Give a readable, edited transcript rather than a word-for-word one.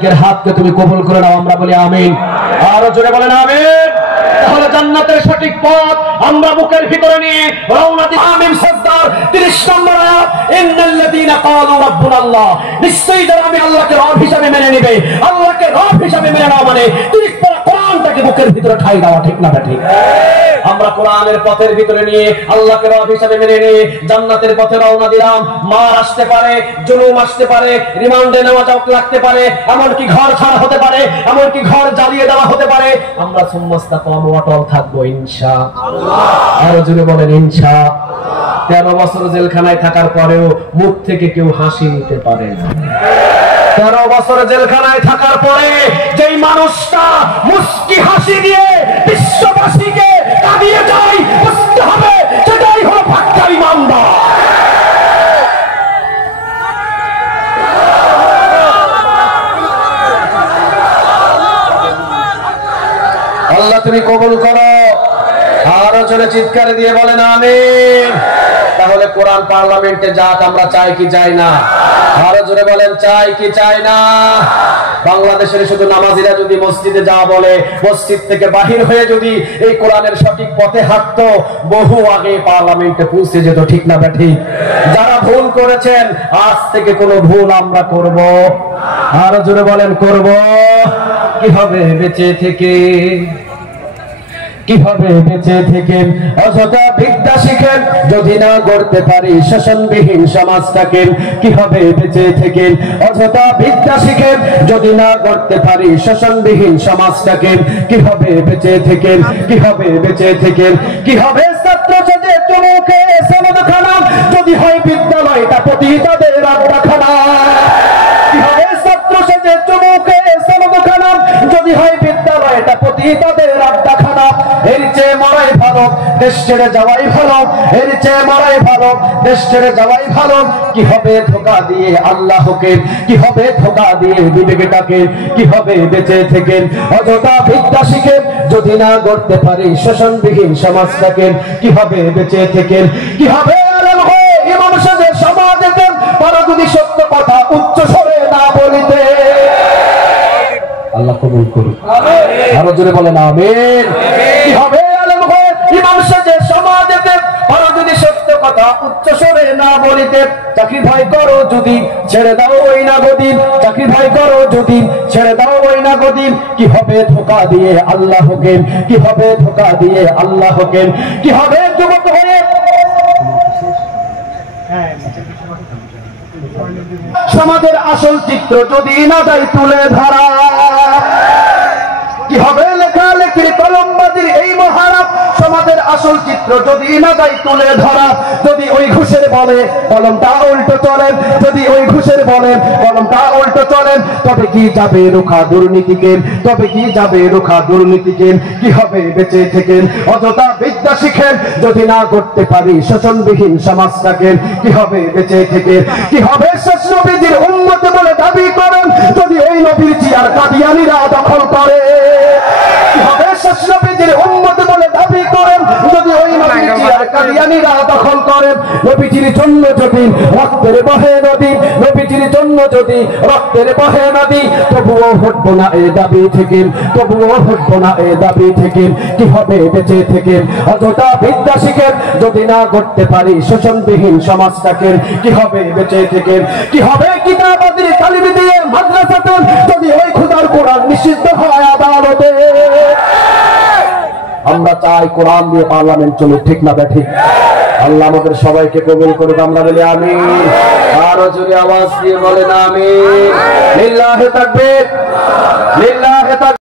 প্রত্যেকের হাতকে তুমি কবুল করে নাও, আমরা বলি আমিন। আরো জোরে বলেন আমিন। তাহলে জান্নাতের সঠিক পথ আমরা বুকের ভিতরে নিয়ে রওনা দিই। আমিন। সরদার 30 নম্বর আয়াত, ইন্নাল্লাযীনা ক্বালু রাব্বুনাল্লাহ, নিশ্চয়ই যারা আমি আল্লাহকে রব হিসাবে মেনে নেবে, আল্লাহকে রব হিসাবে মেনে নাও মানে 30 পারা কোরআনটাকে বুকের ভিতরে ঠাই দেওয়া, ঠিক না ঠিক? আমরা কোরআনের পথের ভিতরে নিয়ে আল্লাহকে রব হিসাবে মেনে নিয়ে জান্নাতের পথে রওনা দিলাম। মার আসতে পারে, জুলুম আসতে পারে, রিমান্ডে নেওয়া লাগতে পারে, এমনকি ঘর ছাড়া হতে পারে, এমনকি ঘর জ্বালিয়ে দেওয়া হতে পারে, আমরা সুম্মাস্তাকামু অটল থাকবো ইনশাআল্লাহ। আরো জোরে বলেন ইনশাআল্লাহ। 13 বছর জেলখানায় থাকার পরেও মুখ থেকে কেউ হাসি নিতে পারে না। 13 বছর জেলখানায় থাকার পরে যেই মানুষটা মুস্কি হাসি দিয়ে বিশ্ববাসীকে কাঁদিয়ে যায়, বুঝতে হবে সেটাই হলো পাক্কা ইমানদার। আল্লাহ তুমি কবুল করো। আরো জোরে চিৎকার দিয়ে বলেন আমিন। তাহলে কোরআন পার্লামেন্টে যাক, আমরা চাই কি চাই না? আরো জোরে বলেন চাই কি চাই না? বাংলাদেশের শুধু নামাজিরা যদি মসজিদে যা বলে, মসজিদ থেকে বাহির হয়ে যদি এই কোরআনের সঠিক পথে হাঁটতো, বহু আগে পার্লামেন্টে পৌঁছে যেত, ঠিক না ঠিক? যারা ভুল করেছেন আজ থেকে কোনো ভুল আমরা করব? আরো জোরে বলেন করব। কি হবে বেঁচে থেকে? কিভাবে বেঁচে থেকে অযথা বিদ্যা শিখেন যদি না গড়তে পারি শোষণবিহীন সমাজটাকে? কিভাবে বেঁচে থেকে অযথা বিদ্যা শিখেন যদি না গড়তে পারি শোষণবিহীন সমাজটাকে? কিভাবে বেঁচে থেকে, কিভাবে বেঁচে থেকে, কিভাবে ছাত্র যদি চমুকে সনদখানা যদি হয় বিদ্যালয়টা পতিতাদের আড্ডাখানা? কিভাবে ছাত্র সেজে চমুকে সনদখানা যদি হয় বিদ্যালয়টা পতিতাদের আড্ডাখানা? এর চেয়ে মরাই ভালো, দেশ ছেড়ে যাওয়াই ভালো, এর চেয়ে মরাই ভালো, দেশ ছেড়ে যাওয়াই ভালো। কি হবে ধোঁকা দিয়ে আল্লাহকে, কি হবে ধোঁকা দিয়ে বিবেকটাকে? কি হবে বেঁচে থেকে অযথা বিদ্যা শিখে যদি না গড়তে পারি শোষণবিহীন সমাজটাকে? কি হবে বেঁচে থেকে, কি হবে আলেম হয়ে ইমাম সাহেব সমাজেতে তারা যদি সত্য কথা উচ্চ স্বরে না বলিতে? আল্লাহ কবুল করুন। আরো জোরে বলেন আমিন। কি হবে আলেম হয়ে ইমাম সাহেব সমাজেতে তারা যদি সত্য কথা উচ্চ স্বরে না বলিতে? চাকরি ভয় করো যদি ছেড়ে দাও ওই না গদিন, চাকরি ভয় করো যদি ছেড়ে দাও ওই না গদিন। কি হবে ধোঁকা দিয়ে আল্লাহকে, কি হবে ধোঁকা দিয়ে আল্লাহকে? কি হবে যুবক হয়ে সমাজের আসল চিত্র যদি না দেয় তুলে ধরা? কি হবে লেখালেখির কলমবাজির এই মহারাপ সমাজের আসল চিত্র যদি না দেয় তুলে ধরা? যদি ওই ঘুষের বলে কলমটা উল্টো চলেন, যদি ওই ঘুষের বলে কলমটা উল্টো চলেন, তবে কি যাবে রোখা দুর্নীতিকে, তবে কি যাবে রোখা দুর্নীতিকে? কি হবে বেঁচে থেকে অযথা বিদ্যা শিখেন যদি না করতে পারি শোষণবিহীন সমাজটাকে? কি হবে বেঁচে থেকে, কি হবে শেষ নবীজির উম্মত বলে দাবি করেন যদি ওই নবীর চেয়ার কাদিয়ানীরা দখল করে? কি হবে শেষ নবীজির উম্মত বলে দাবি করেন যদি ওই নবীর চেয়ার কাদিয়ানীরা দখল করেন? নবীজির জন্য যদি রক্তের বহে নদী, নবীজির জন্য যদি রক্তের বহে নদী, তবুও হটবো না এ দাবি থেকে, তবুও হটবো না এ দাবি থেকে। কি হবে বেঁচে থেকে অযথা বিদ্যা শিখেন যদি না করতে পারি শোষণবিহীন সমাজটাকে? কি হবে বেঁচে থেকে, কি হবে কিতাবাদির তালিম দিয়ে মাদ্রাসাতে যদি ওই খোদার কোরআন নিষিদ্ধ হয় আদালতে? আমরা চাই কোরআন দিয়ে পার্লামেন্ট চলুক, ঠিক না ঠিক? আল্লাহ আমাদের সবাইকে কবুল করুক, আমরা বলি আমিন। আরো জোরে আওয়াজ দিয়ে বলেন আমিন। লিল্লাহি তাকবীর, লিল্লাহি তাকবীর।